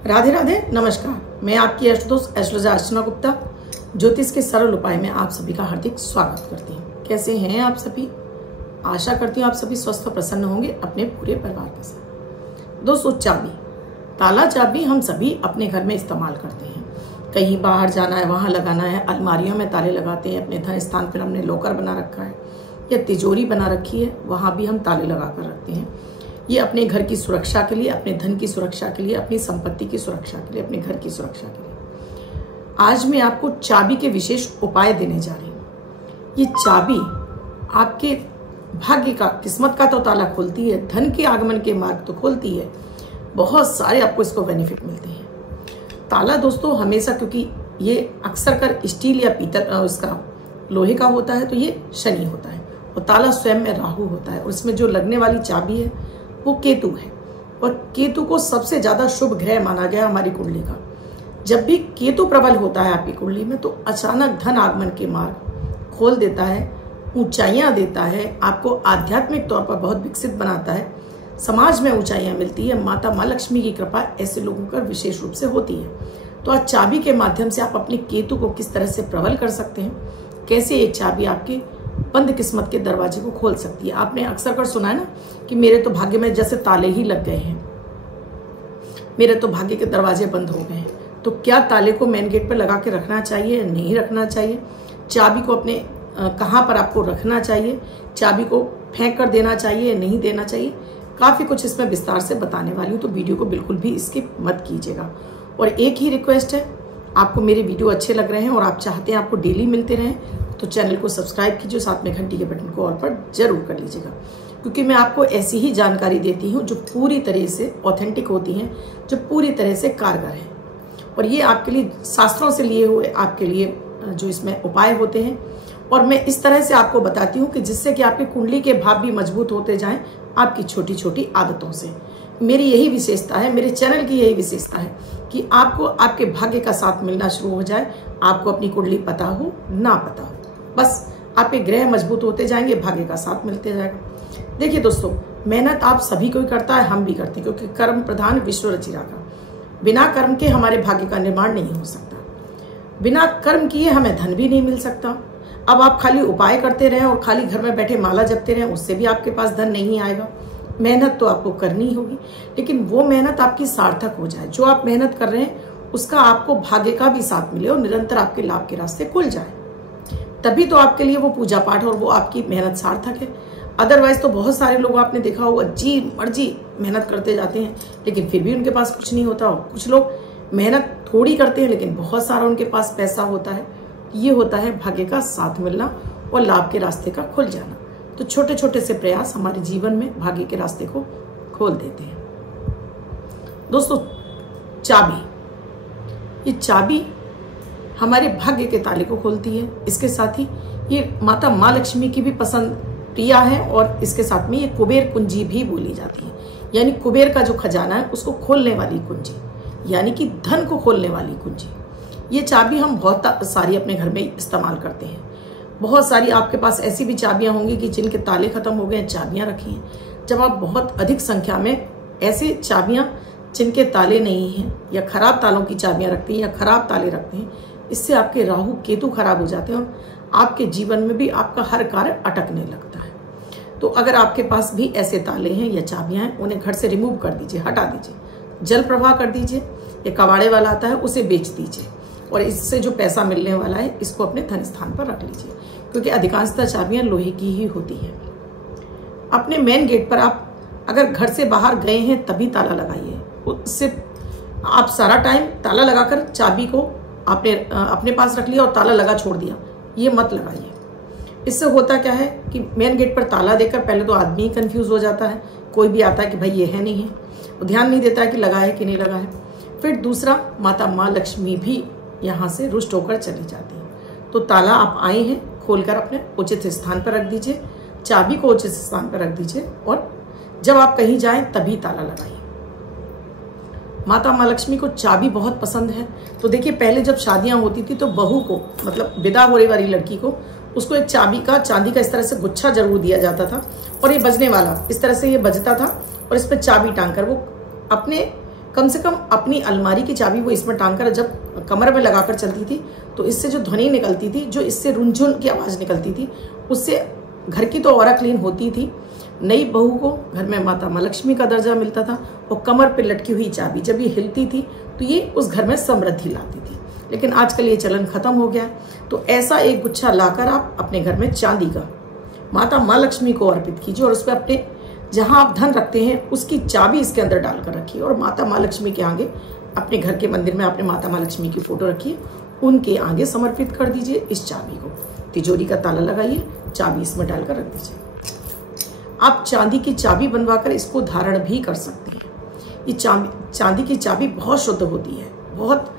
राधे राधे, नमस्कार। मैं आपकी अष्टदोष एस्ट्रोलॉजर अर्चना गुप्ता ज्योतिष के सरल उपाय में आप सभी का हार्दिक स्वागत करती हूँ। कैसे हैं आप सभी? आशा करती हूँ आप सभी स्वस्थ और प्रसन्न होंगे अपने पूरे परिवार के साथ। दोस्तों, चाबी, ताला चाबी हम सभी अपने घर में इस्तेमाल करते हैं। कहीं बाहर जाना है वहाँ लगाना है, अलमारियों में ताले लगाते हैं, अपने धन स्थान पर हमने लॉकर बना रखा है या तिजोरी बना रखी है, वहाँ भी हम ताले लगा कर रखते हैं। ये अपने घर की सुरक्षा के लिए, अपने धन की सुरक्षा के लिए, अपनी संपत्ति की सुरक्षा के लिए, अपने घर की सुरक्षा के लिए। आज मैं आपको चाबी के विशेष उपाय देने जा रही हूँ। ये चाबी आपके भाग्य का, किस्मत का तो ताला खोलती है, धन के आगमन के मार्ग तो खोलती है, बहुत सारे आपको इसको बेनिफिट मिलते हैं। ताला दोस्तों हमेशा, क्योंकि ये अक्सर कर स्टील या पीतल, इसका लोहे का होता है, तो ये शनि होता है और ताला स्वयं में राहु होता है और इसमें जो लगने वाली चाबी है वो केतु है। और केतु को सबसे ज्यादा शुभ ग्रह माना गया हमारी कुंडली का। जब भी केतु प्रबल होता है आपकी कुंडली में, तो अचानक धन आगमन के मार्ग खोल देता है, ऊंचाइयां देता है, आपको आध्यात्मिक तौर पर बहुत विकसित बनाता है, समाज में ऊंचाइयां मिलती है। माता माँ लक्ष्मी की कृपा ऐसे लोगों पर विशेष रूप से होती है। तो आज चाबी के माध्यम से आप अपने केतु को किस तरह से प्रबल कर सकते हैं, कैसे एक चाबी आपके बंद किस्मत के दरवाजे को खोल सकती है। आपने अक्सर कर सुना है ना कि मेरे तो भाग्य में जैसे ताले ही लग गए हैं, मेरे तो भाग्य के दरवाजे बंद हो गए हैं। तो क्या ताले को मेन गेट पर लगा के रखना चाहिए, नहीं रखना चाहिए? चाबी को अपने कहाँ पर आपको रखना चाहिए? चाबी को फेंक कर देना चाहिए, नहीं देना चाहिए? काफी कुछ इसमें विस्तार से बताने वाली हूँ, तो वीडियो को बिल्कुल भी स्किप मत कीजिएगा। और एक ही रिक्वेस्ट है, आपको मेरे वीडियो अच्छे लग रहे हैं और आप चाहते हैं आपको डेली मिलते रहें, तो चैनल को सब्सक्राइब कीजिए, साथ में घंटी के बटन को ऑल पर जरूर कर लीजिएगा, क्योंकि मैं आपको ऐसी ही जानकारी देती हूँ जो पूरी तरह से ऑथेंटिक होती हैं, जो पूरी तरह से कारगर हैं। और ये आपके लिए शास्त्रों से लिए हुए आपके लिए जो इसमें उपाय होते हैं, और मैं इस तरह से आपको बताती हूँ कि जिससे कि आपकी कुंडली के भाव भी मजबूत होते जाएं आपकी छोटी छोटी आदतों से। मेरी यही विशेषता है, मेरे चैनल की यही विशेषता है कि आपको आपके भाग्य का साथ मिलना शुरू हो जाए। आपको अपनी कुंडली पता हो ना पता हो, बस आपके ग्रह मजबूत होते जाएंगे, भाग्य का साथ मिलते जाएगा। देखिए दोस्तों, मेहनत आप सभी कोई करता है, हम भी करते हैं, क्योंकि कर्म प्रधान विश्व रचिरा का। बिना कर्म के हमारे भाग्य का निर्माण नहीं हो सकता, बिना कर्म किए हमें धन भी नहीं मिल सकता। अब आप खाली उपाय करते रहें और खाली घर में बैठे माला जपते रहें, उससे भी आपके पास धन नहीं आएगा। मेहनत तो आपको करनी होगी, लेकिन वो मेहनत आपकी सार्थक हो जाए। जो आप मेहनत कर रहे हैं उसका आपको भाग्य का भी साथ मिले और निरंतर आपके लाभ के रास्ते खुल जाए, तभी तो आपके लिए वो पूजा पाठ और वो आपकी मेहनत सार्थक है। अदरवाइज तो बहुत सारे लोग आपने देखा होगा जी मर्जी मेहनत करते जाते हैं, लेकिन फिर भी उनके पास कुछ नहीं होता। और कुछ लोग मेहनत थोड़ी करते हैं लेकिन बहुत सारा उनके पास पैसा होता है। ये होता है भाग्य का साथ मिलना और लाभ के रास्ते का खुल जाना। तो छोटे छोटे से प्रयास हमारे जीवन में भाग्य के रास्ते को खोल देते हैं। दोस्तों, चाबी, ये चाबी हमारे भाग्य के ताले को खोलती है। इसके साथ ही ये माता माँ लक्ष्मी की भी पसंद प्रिया है, और इसके साथ में ये कुबेर कुंजी भी बोली जाती है, यानी कुबेर का जो खजाना है उसको खोलने वाली कुंजी, यानी कि धन को खोलने वाली कुंजी। ये चाबी हम बहुत सारी अपने घर में इस्तेमाल करते हैं। बहुत सारी आपके पास ऐसी भी चाबियां होंगी कि जिनके ताले खत्म हो गए, चाबियां रखी हैं। जब आप बहुत अधिक संख्या में ऐसे चाबियां जिनके ताले नहीं हैं या खराब तालों की चाबियां रखते हैं या खराब ताले रखते हैं, इससे आपके राहु केतु खराब हो जाते हैं और आपके जीवन में भी आपका हर कार्य अटकने लगता है। तो अगर आपके पास भी ऐसे ताले हैं या चाबियां हैं, उन्हें घर से रिमूव कर दीजिए, हटा दीजिए, जल प्रवाह कर दीजिए। एक कबाड़े वाला आता है, उसे बेच दीजिए, और इससे जो पैसा मिलने वाला है इसको अपने धन स्थान पर रख लीजिए, क्योंकि अधिकांशतः चाबियां लोहे की ही होती हैं। अपने मेन गेट पर आप अगर घर से बाहर गए हैं तभी ताला लगाइए। उससे आप सारा टाइम ताला लगाकर चाबी को आपने अपने पास रख लिया और ताला लगा छोड़ दिया, ये मत लगाइए। इससे होता क्या है कि मेन गेट पर ताला देकर पहले तो आदमी ही कंफ्यूज हो जाता है, कोई भी आता है कि भाई ये है नहीं है, वो ध्यान नहीं देता है कि लगा है कि नहीं लगा है। फिर दूसरा, माता माँ लक्ष्मी भी यहाँ से रुष्ट होकर चली जाती है। तो ताला आप आए हैं, खोलकर अपने उचित स्थान पर रख दीजिए, चाबी को उचित स्थान पर रख दीजिए, और जब आप कहीं जाएं तभी ताला लगाइए। माता माँ लक्ष्मी को चाबी बहुत पसंद है। तो देखिए, पहले जब शादियां होती थी तो बहू को, मतलब विदा होने वाली लड़की को, उसको एक चांदी का इस तरह से गुच्छा जरूर दिया जाता था, और ये बजने वाला इस तरह से ये बजता था, और इस पर चाबी टांग कर वो अपने कम से कम अपनी अलमारी की चाबी वो इसमें टांग कर जब कमर में लगाकर चलती थी तो इससे जो ध्वनि निकलती थी, जो इससे रुनझुन की आवाज़ निकलती थी, उससे घर की तो ऑरा क्लीन होती थी। नई बहू को घर में माता माँ लक्ष्मी का दर्जा मिलता था और कमर पे लटकी हुई चाबी जब ये हिलती थी तो ये उस घर में समृद्धि लाती थी। लेकिन आजकल ये चलन खत्म हो गया। तो ऐसा एक गुच्छा लाकर आप अपने घर में चांदी का माता माँ लक्ष्मी को अर्पित कीजिए और उस पर अपने जहाँ आप धन रखते हैं उसकी चाबी इसके अंदर डालकर रखिए और माता माँ लक्ष्मी के आगे अपने घर के मंदिर में आपने माता माँ लक्ष्मी की फोटो रखिए, उनके आगे समर्पित कर दीजिए इस चाबी को। तिजोरी का ताला लगाइए, चाबी इसमें डालकर रख दीजिए। आप चांदी की चाबी बनवाकर इसको धारण भी कर सकते हैं। ये चांदी की चाबी बहुत शुद्ध होती है, बहुत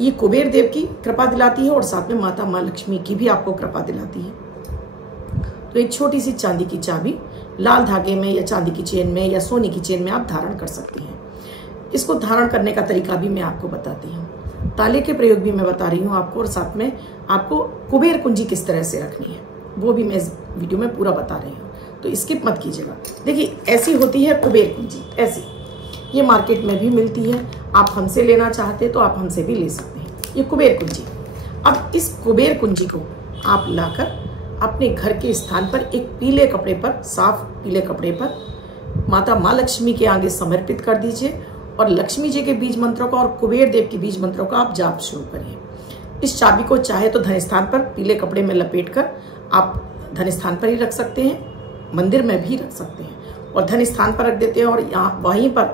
ये कुबेर देव की कृपा दिलाती है और साथ में माता माँ लक्ष्मी की भी आपको कृपा दिलाती है। तो एक छोटी सी चांदी की चाबी लाल धागे में या चांदी की चेन में या सोने की चेन में आप धारण कर सकते हैं। इसको धारण करने का तरीका भी मैं आपको बताती हूँ, ताले के प्रयोग भी मैं बता रही हूँ आपको, और साथ में आपको कुबेर कुंजी किस तरह से रखनी है वो भी मैं इस वीडियो में पूरा बता रही हूँ, तो स्किप मत कीजिएगा। देखिए ऐसी होती है कुबेर कुंजी, ऐसी ये मार्केट में भी मिलती है। आप हमसे लेना चाहते तो आप हमसे भी ले सकते हैं, ये कुबेर कुंजी। अब इस कुबेर कुंजी को आप लाकर अपने घर के स्थान पर एक पीले कपड़े पर, साफ पीले कपड़े पर माता माँ लक्ष्मी के आगे समर्पित कर दीजिए और लक्ष्मी जी के बीज मंत्रों का और कुबेर देव के बीज मंत्रों का आप जाप शुरू करिए। इस चाबी को चाहे तो धन स्थान पर पीले कपड़े में लपेटकर आप धन स्थान पर ही रख सकते हैं, मंदिर में भी रख सकते हैं और धन स्थान पर रख देते हैं और यहाँ वहीं पर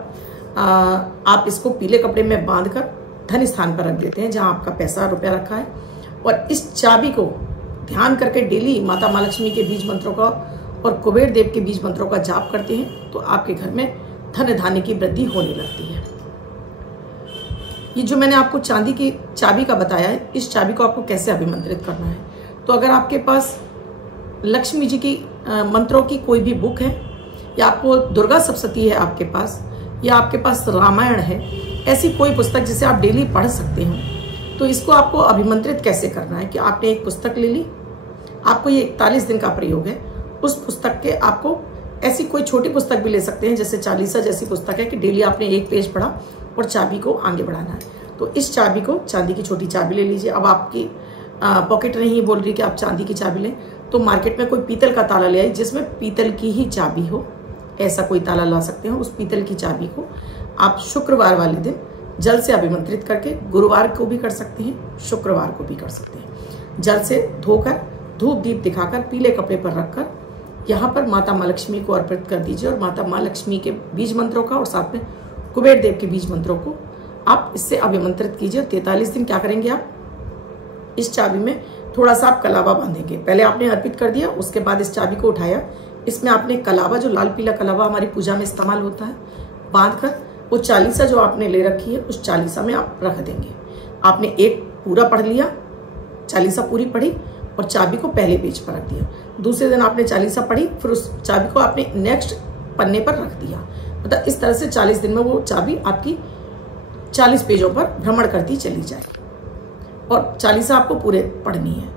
आप इसको पीले कपड़े में बांधकर धन स्थान पर रख देते हैं जहाँ आपका पैसा रुपया रखा है। और इस चाबी को ध्यान करके डेली माता माँ लक्ष्मी के बीज मंत्रों का और कुबेर देव के बीज मंत्रों का जाप करते हैं तो आपके घर में धन धान्य की वृद्धि होने लगती है। ये जो मैंने आपको चांदी की चाबी का बताया है, इस चाबी को आपको कैसे अभिमंत्रित करना है, तो अगर आपके पास लक्ष्मी जी की मंत्रों की कोई भी बुक है या आपको दुर्गा सप्तशती है आपके पास, या आपके पास रामायण है, ऐसी कोई पुस्तक जिसे आप डेली पढ़ सकते हैं, तो इसको आपको अभिमंत्रित कैसे करना है कि आपने एक पुस्तक ले ली, आपको ये 41 दिन का प्रयोग है, उस पुस्तक के आपको ऐसी कोई छोटी पुस्तक भी ले सकते हैं जैसे चालीसा जैसी पुस्तक है कि डेली आपने एक पेज पढ़ा और चाबी को आगे बढ़ाना है। तो इस चाबी को, चांदी की छोटी चाबी ले लीजिए। अब आपकी पॉकेट नहीं बोल रही कि आप चांदी की चाबी लें, तो मार्केट में कोई पीतल का ताला ले आइए जिसमें पीतल की ही चाबी हो, ऐसा कोई ताला ला सकते हैं। उस पीतल की चाबी को आप शुक्रवार वाले दिन जल से अभिमंत्रित करके, गुरुवार को भी कर सकते हैं, शुक्रवार को भी कर सकते हैं, जल से धोकर धूप दीप दिखाकर पीले कपड़े पर रखकर यहाँ पर माता माँ लक्ष्मी को अर्पित कर दीजिए और माता माँ लक्ष्मी के बीज मंत्रों का और साथ में कुबेर देव के बीज मंत्रों को आप इससे अभिमंत्रित कीजिए। 43 दिन क्या करेंगे, आप इस चाबी में थोड़ा सा आप कलावा बांधेंगे। पहले आपने अर्पित कर दिया, उसके बाद इस चाबी को उठाया, इसमें आपने कलावा, जो लाल पीला कलावा हमारी पूजा में इस्तेमाल होता है, बांधकर वो चालीसा जो आपने ले रखी है उस चालीसा में आप रख देंगे। आपने एक पूरा पढ़ लिया, चालीसा पूरी पढ़ी और चाबी को पहले पेज पर रख दिया। दूसरे दिन आपने चालीसा पढ़ी, फिर उस चाबी को आपने नेक्स्ट पन्ने पर रख दिया। मतलब इस तरह से 40 दिन में वो चाबी आपकी 40 पेजों पर भ्रमण करती चली जाएगी और चालीसा आपको पूरे पढ़नी है।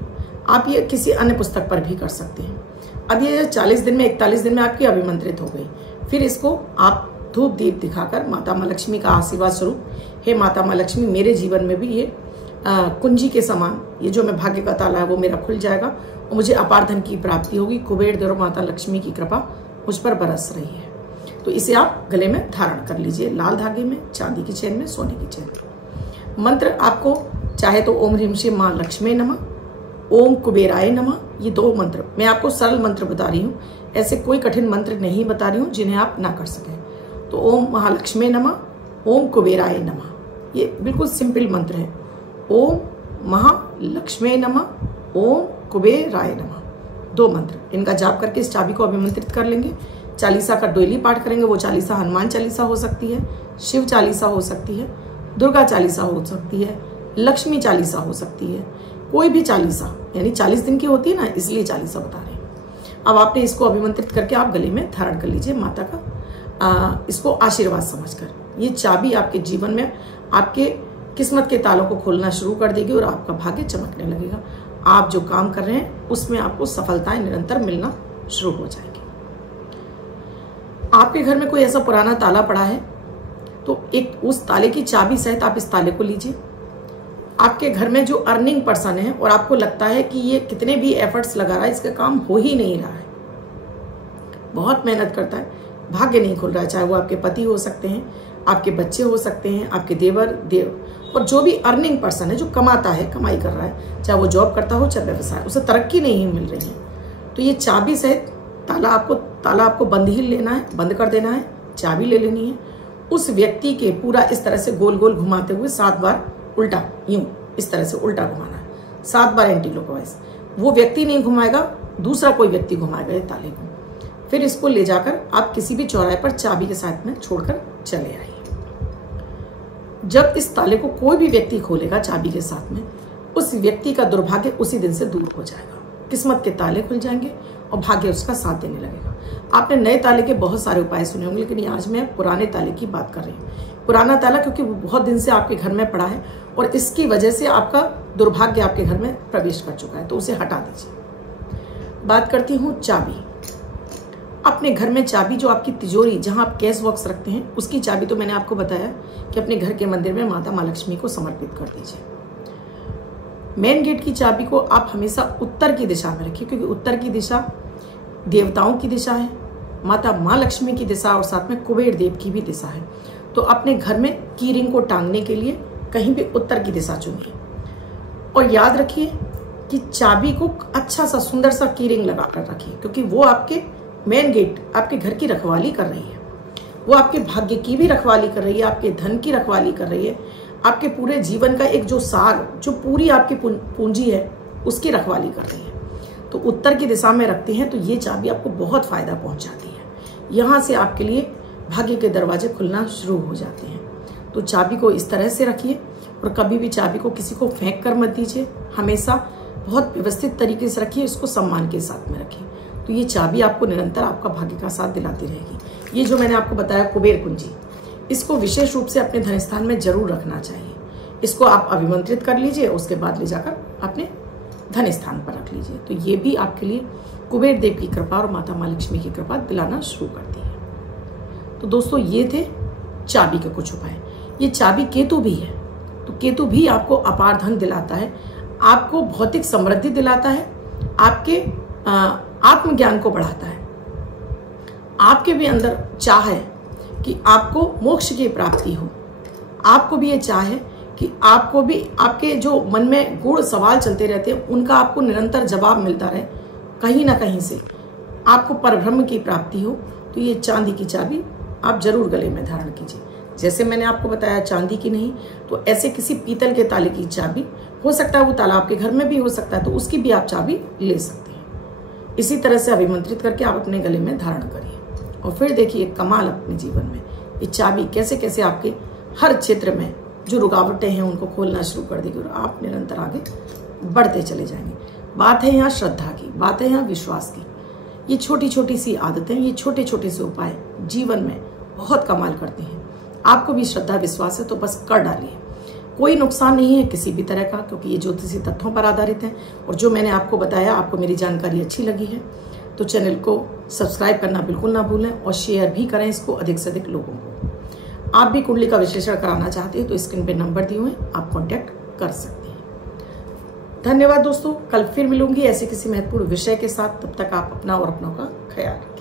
आप ये किसी अन्य पुस्तक पर भी कर सकते हैं। अब ये 40 दिन में 41 दिन में आपकी अभिमंत्रित हो गई। फिर इसको आप धूप दीप दिखाकर माता माँ लक्ष्मी का आशीर्वाद स्वरूप, हे माता माँ लक्ष्मी, मेरे जीवन में भी ये कुंजी के समान ये जो मैं भाग्य का ताला है वो मेरा खुल जाएगा और मुझे अपार धन की प्राप्ति होगी। कुबेर देव माता लक्ष्मी की कृपा मुझ पर बरस रही है। तो इसे आप गले में धारण कर लीजिए, लाल धागे में, चांदी की चेन में, सोने की चेन में। मंत्र आपको चाहे तो ओम ह्रीम श्रीम माँ लक्ष्मी नमः, ओम कुबेराय नमः, ये 2 मंत्र मैं आपको सरल मंत्र बता रही हूँ, ऐसे कोई कठिन मंत्र नहीं बता रही हूँ जिन्हें आप ना कर सकें। तो ओम महालक्ष्मी नमः, ओम कुबेराय नमः, ये बिल्कुल सिंपल मंत्र है। ओम महालक्ष्मी नमः, ओम कुबेराय नमः, 2 मंत्र, इनका जाप करके इस चाबी को अभिमंत्रित कर लेंगे। चालीसा का डेली पाठ करेंगे। वो चालीसा हनुमान चालीसा हो सकती है, शिव चालीसा हो सकती है, दुर्गा चालीसा हो सकती है, लक्ष्मी चालीसा हो सकती है, कोई भी चालीसा, यानी 40 दिन की होती है ना, इसलिए चालीसा बता रहे हैं। अब आपने इसको अभिमंत्रित करके आप गले में धारण कर लीजिए माता का इसको आशीर्वाद समझकर। ये चाबी आपके जीवन में आपके किस्मत के तालों को खोलना शुरू कर देगी और आपका भाग्य चमकने लगेगा। आप जो काम कर रहे हैं उसमें आपको सफलताएं निरंतर मिलना शुरू हो जाएगी। आपके घर में कोई ऐसा पुराना ताला पड़ा है तो एक उस ताले की चाबी सहित आप इस ताले को लीजिए। आपके घर में जो अर्निंग पर्सन है और आपको लगता है कि ये कितने भी एफर्ट्स लगा रहा है, इसका काम हो ही नहीं रहा है, बहुत मेहनत करता है, भाग्य नहीं खुल रहा है, चाहे वो आपके पति हो सकते हैं, आपके बच्चे हो सकते हैं, आपके देवर और जो भी अर्निंग पर्सन है जो कमाता है, कमाई कर रहा है, चाहे वो जॉब करता हो चाहे व्यवसाय, उसे तरक्की नहीं मिल रही है, तो ये चाबी सहित ताला आपको बंद ही लेना है, बंद कर देना है, चाबी ले लेनी है। उस व्यक्ति के पूरा इस तरह से गोल गोल घुमाते हुए 7 बार उल्टा, यूं इस तरह से उल्टा घुमाना है, 7 बार एंटी क्लॉकवाइज। वो व्यक्ति नहीं घुमाएगा, दूसरा कोई व्यक्ति घुमाएगा ये ताले को। फिर इसको ले जाकर आप किसी भी चौराहे पर चाबी के साथ में छोड़कर चले आइए। जब इस ताले को कोई भी व्यक्ति खोलेगा चाबी के साथ में, उस व्यक्ति का दुर्भाग्य उसी दिन से दूर हो जाएगा, किस्मत के ताले खुल जाएंगे और भाग्य उसका साथ देने लगेगा। आपने नए ताले के बहुत सारे उपाय सुने होंगे, लेकिन आज मैं पुराने ताले की बात कर रही हूँ। पुराना ताला क्योंकि वो बहुत दिन से आपके घर में पड़ा है और इसकी वजह से आपका दुर्भाग्य आपके घर में प्रवेश कर चुका है, तो उसे हटा दीजिए। बात करती हूँ चाबी। अपने घर में चाबी, जो आपकी तिजोरी जहाँ आप कैश बॉक्स रखते हैं, उसकी चाबी तो मैंने आपको बताया कि अपने घर के मंदिर में माता माँ लक्ष्मी को समर्पित कर दीजिए। मेन गेट की चाबी को आप हमेशा उत्तर की दिशा में रखिए, क्योंकि उत्तर की दिशा देवताओं की दिशा है, माता माँ लक्ष्मी की दिशा और साथ में कुबेर देव की भी दिशा है। तो अपने घर में की रिंग को टांगने के लिए कहीं भी उत्तर की दिशा चुनिए और याद रखिए कि चाबी को अच्छा सा सुंदर सा की रिंग लगा कर रखिए, क्योंकि वो आपके मेन गेट, आपके घर की रखवाली कर रही है, वो आपके भाग्य की भी रखवाली कर रही है, आपके धन की रखवाली कर रही है, आपके पूरे जीवन का एक जो सार, जो पूरी आपकी पूंजी है, उसकी रखवाली कर रही है। तो उत्तर की दिशा में रखते हैं तो ये चाबी आपको बहुत फायदा पहुंचाती है। यहाँ से आपके लिए भाग्य के दरवाजे खुलना शुरू हो जाते हैं। तो चाबी को इस तरह से रखिए और कभी भी चाबी को किसी को फेंक कर मत दीजिए, हमेशा बहुत व्यवस्थित तरीके से रखिए, इसको सम्मान के साथ में रखिए। तो ये चाबी आपको निरंतर आपका भाग्य का साथ दिलाती रहेगी। ये जो मैंने आपको बताया कुबेर कुंजी, इसको विशेष रूप से अपने धन स्थान में जरूर रखना चाहिए। इसको आप अभिमंत्रित कर लीजिए, उसके बाद ले जाकर अपने धन स्थान पर रख लीजिए। तो ये भी आपके लिए कुबेर देव की कृपा और माता माँ लक्ष्मी की कृपा दिलाना शुरू करती है। तो दोस्तों, ये थे चाबी के कुछ उपाय। ये चाबी केतु भी है, तो केतु भी आपको अपार धन दिलाता है, आपको भौतिक समृद्धि दिलाता है, आपके आत्मज्ञान को बढ़ाता है। आपके भी अंदर चाह है कि आपको मोक्ष की प्राप्ति हो, आपको भी ये चाह है कि आपको भी आपके जो मन में गूढ़ सवाल चलते रहते हैं उनका आपको निरंतर जवाब मिलता रहे, कहीं ना कहीं से आपको परब्रह्म की प्राप्ति हो। तो ये चांदी की चाबी आप जरूर गले में धारण कीजिए। जैसे मैंने आपको बताया चांदी की नहीं, तो ऐसे किसी पीतल के ताले की चाबी, हो सकता है वो ताला आपके घर में भी हो सकता है, तो उसकी भी आप चाबी ले सकते हैं। इसी तरह से अभिमंत्रित करके आप अपने गले में धारण करिए और फिर देखिए कमाल अपने जीवन में ये चाबी कैसे कैसे आपके हर क्षेत्र में जो रुकावटें हैं उनको खोलना शुरू कर देगी और आप निरंतर आगे बढ़ते चले जाएंगे। बात है यहाँ श्रद्धा की, बात है यहाँ विश्वास की। ये छोटी छोटी सी आदतें, ये छोटे छोटे से उपाय जीवन में बहुत कमाल करते हैं। आपको भी श्रद्धा विश्वास है तो बस कर डालिए, कोई नुकसान नहीं है किसी भी तरह का, क्योंकि ये ज्योतिषी तथ्यों पर आधारित है। और जो मैंने आपको बताया, आपको मेरी जानकारी अच्छी लगी है तो चैनल को सब्सक्राइब करना बिल्कुल ना भूलें और शेयर भी करें इसको अधिक से अधिक लोगों को। आप भी कुंडली का विश्लेषण कराना चाहते हैं तो स्क्रीन पे नंबर दिए हुए हैं, आप कांटेक्ट कर सकते हैं। धन्यवाद दोस्तों, कल फिर मिलूंगी ऐसे किसी महत्वपूर्ण विषय के साथ। तब तक आप अपना और अपनों का ख्याल रखें।